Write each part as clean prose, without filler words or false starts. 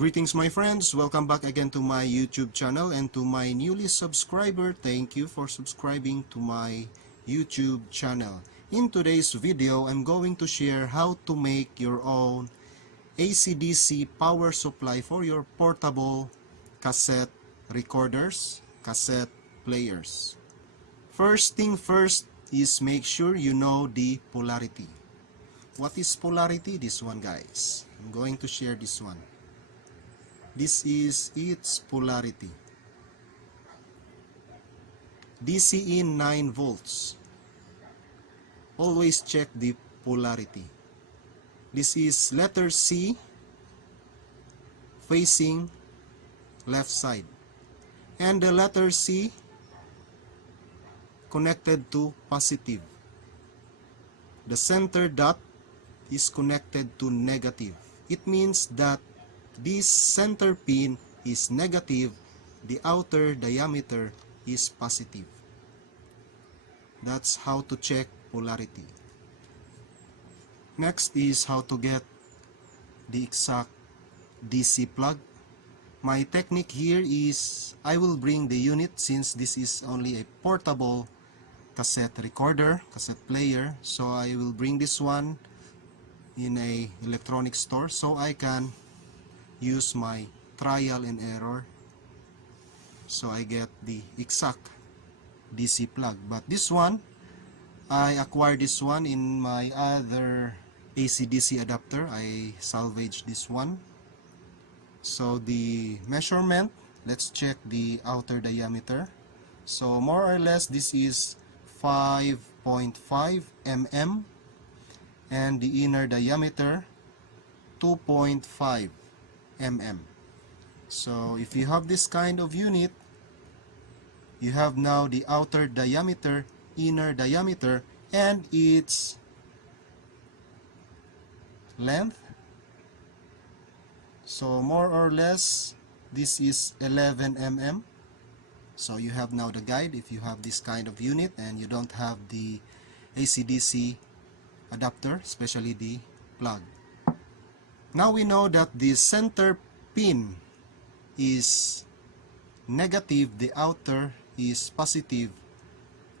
Greetings my friends, welcome back again to my YouTube channel, and to my newly subscriber, thank you for subscribing to my YouTube channel. In today's video, I'm going to share how to make your own AC/DC power supply for your portable cassette recorders, cassette players. First thing first is make sure you know the polarity. What is polarity? This one, guys. I'm going to share this one. This is its polarity. DC in 9 volts. Always check the polarity. This is letter C facing left side. And the letter C connected to positive. The center dot is connected to negative. It means that this center pin is negative, the outer diameter is positive. That's how to check polarity. Next is how to get the exact DC plug. My technique here is I will bring the unit, since this is only a portable cassette recorder, cassette player, so I will bring this one in a electronic store so I can use my trial and error, so I get the exact DC plug. But this one, I acquired this one in my other AC/DC adapter. I salvaged this one. So the measurement, let's check the outer diameter. So more or less this is 5.5 mm, and the inner diameter 2.5 mm. So if you have this kind of unit, you have now the outer diameter, inner diameter, and its length. So more or less this is 11 mm. So you have now the guide if you have this kind of unit and you don't have the AC/DC adapter, especially the plug. Now we know that the center pin is negative, the outer is positive.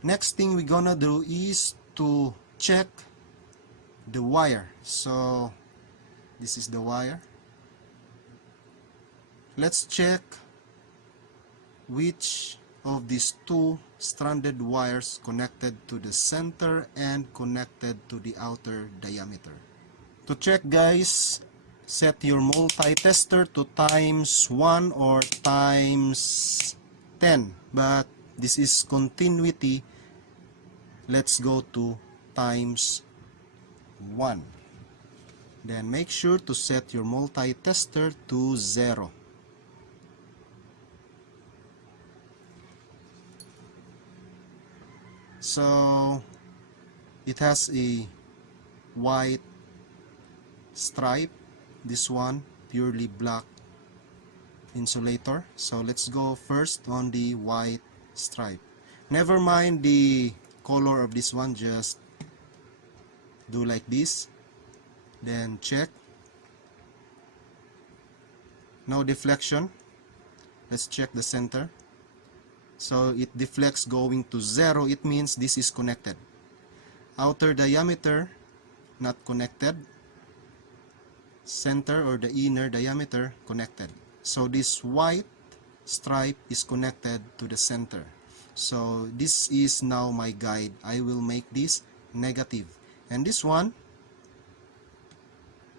Next thing we're gonna do is to check the wire. So this is the wire. Let's check which of these two stranded wires connected to the center and connected to the outer diameter. To check, guys, set your multi-tester to ×1 or ×10, but this is continuity. Let's go to ×1. Then make sure to set your multi-tester to 0. So it has a white stripe, this one purely black insulator. So let's go first on the white stripe. Never mind the color of this one, just do like this, then check. No deflection. Let's check the center. So it deflects going to 0. It means this is connected. Outer diameter not connected, center or the inner diameter connected. So this white stripe is connected to the center. So this is now my guide. I will make this negative, and this one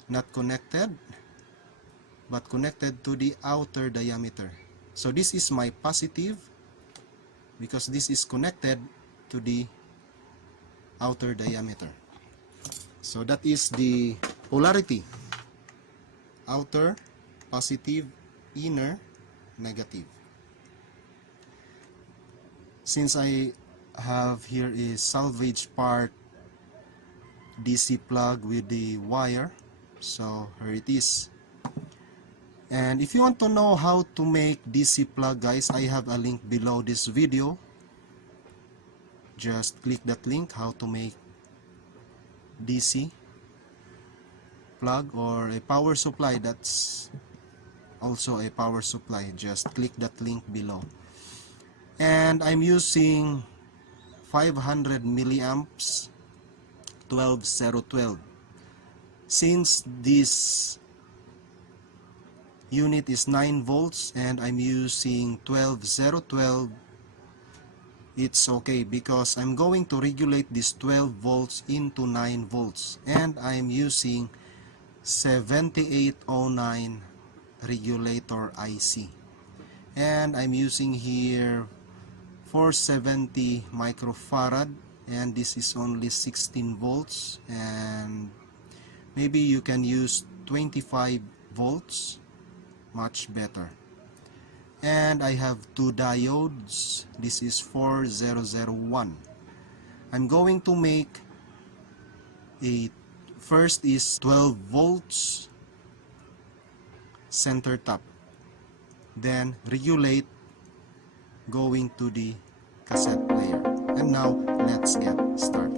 not connected but connected to the outer diameter. So this is my positive because this is connected to the outer diameter. So that is the polarity. Outer positive, inner negative. Since I have here a salvage part DC plug with the wire, so here it is. And if you want to know how to make DC plug, guys, I have a link below this video. Just click that link, how to make DC plug or a power supply that's also a power supply. Just click that link below. And I'm using 500 milliamps 12012. Since this unit is 9 volts and I'm using 12012, it's okay because I'm going to regulate this 12 volts into 9 volts, and I'm using 7809 regulator IC, and I'm using here 470 microfarad, and this is only 16 volts, and maybe you can use 25 volts, much better. And I have two diodes. This is 4001. I'm going to make a first is 12 volts center tap, then regulate going to the cassette player. And now let's get started.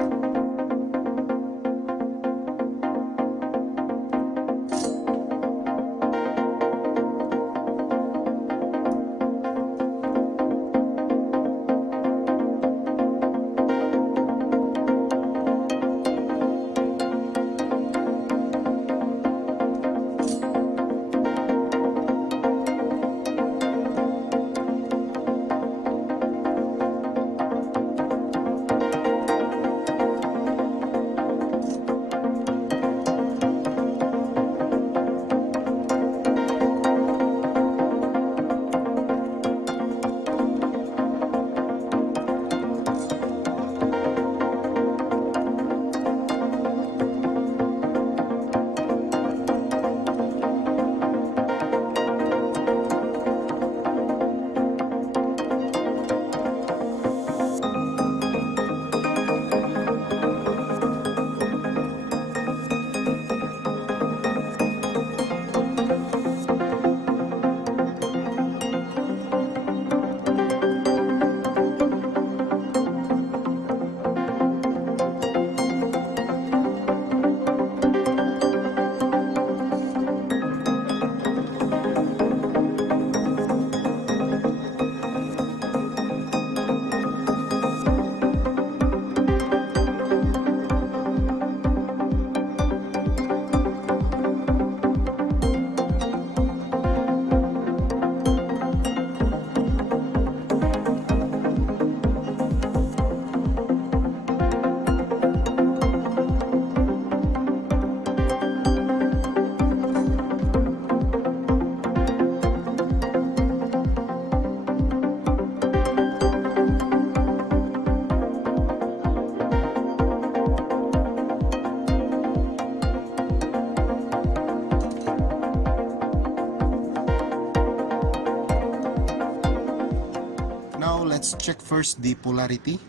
Let's check first the polarity.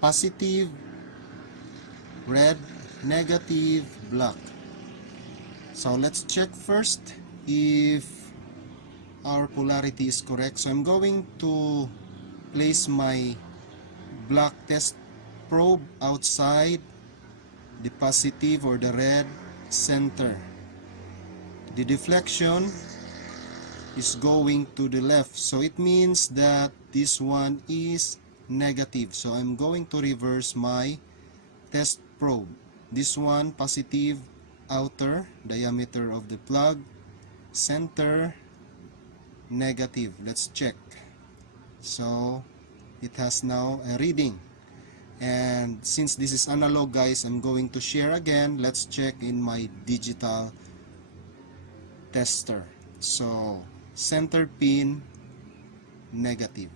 Positive, red, negative, black. So let's check first if our polarity is correct. So I'm going to place my black test probe outside the positive or the red center. The deflection is going to the left, so it means that this one is negative. So I'm going to reverse my test probe. This one positive, outer diameter of the plug, center, negative. Let's check. So it has now a reading, and since this is analog, guys, I'm going to share again. Let's check in my digital tester. So center pin negative.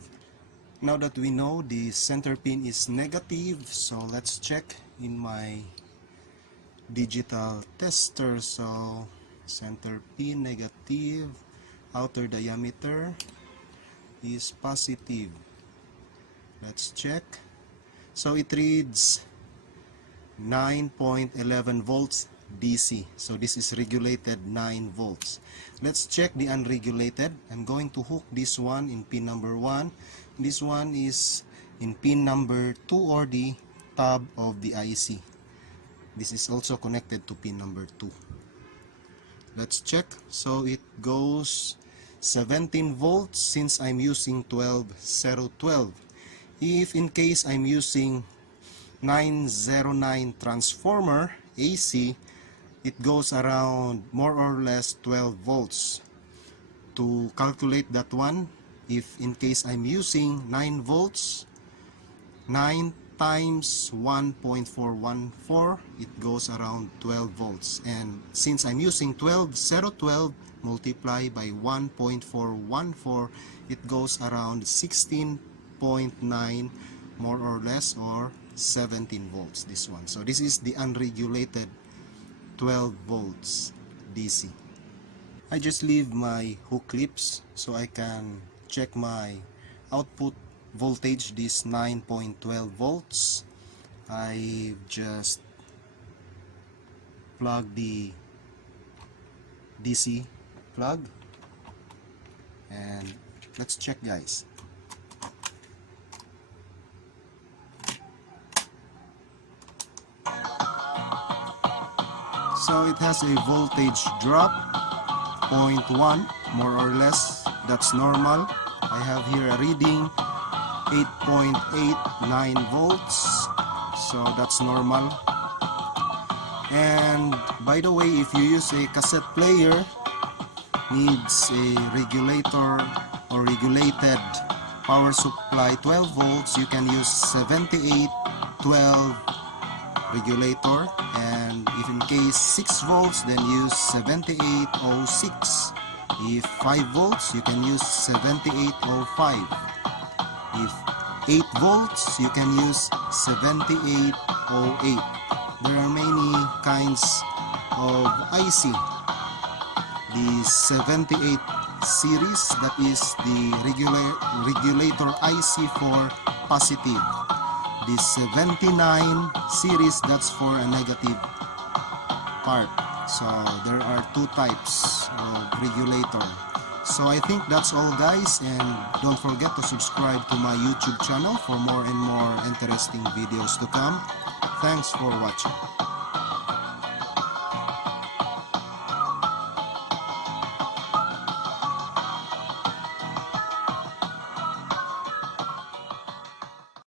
Now that we know the center pin is negative, so let's check in my digital tester. So center pin negative, outer diameter is positive. Let's check. So it reads 9.11 volts DC. So this is regulated 9 volts. Let's check the unregulated. I'm going to hook this one in pin number 1. This one is in pin number 2 or the tab of the IC. This is also connected to pin number 2. let's check. So it goes 17 volts since I'm using 12. If in case I'm using 909 transformer AC, it goes around more or less 12 volts. To calculate that one, if in case I'm using 9 volts, 9 times 1.414, it goes around 12 volts. And since I'm using 12 multiplied by 1.414, it goes around 16.9 more or less, or 17 volts, this one. So this is the unregulated 12 volts DC. I just leave my hook clips so I can check my output voltage, this 9.12 volts. I just plug the DC plug and let's check, guys. So it has a voltage drop 0.1 more or less, that's normal. I have here a reading 8.89 volts, so that's normal. And by the way, if you use a cassette player, needs a regulator or regulated power supply 12 volts, you can use 7812 regulator, and if in case 6 volts, then use 7806. If 5 volts, you can use 7805. If 8 volts, you can use 7808. There are many kinds of IC. The 78 series, that is the regulator IC for positive. The 79 series, that's for a negative part. So there are two types of regulator. So I think that's all, guys, and don't forget to subscribe to my YouTube channel for more and more interesting videos to come. Thanks for watching.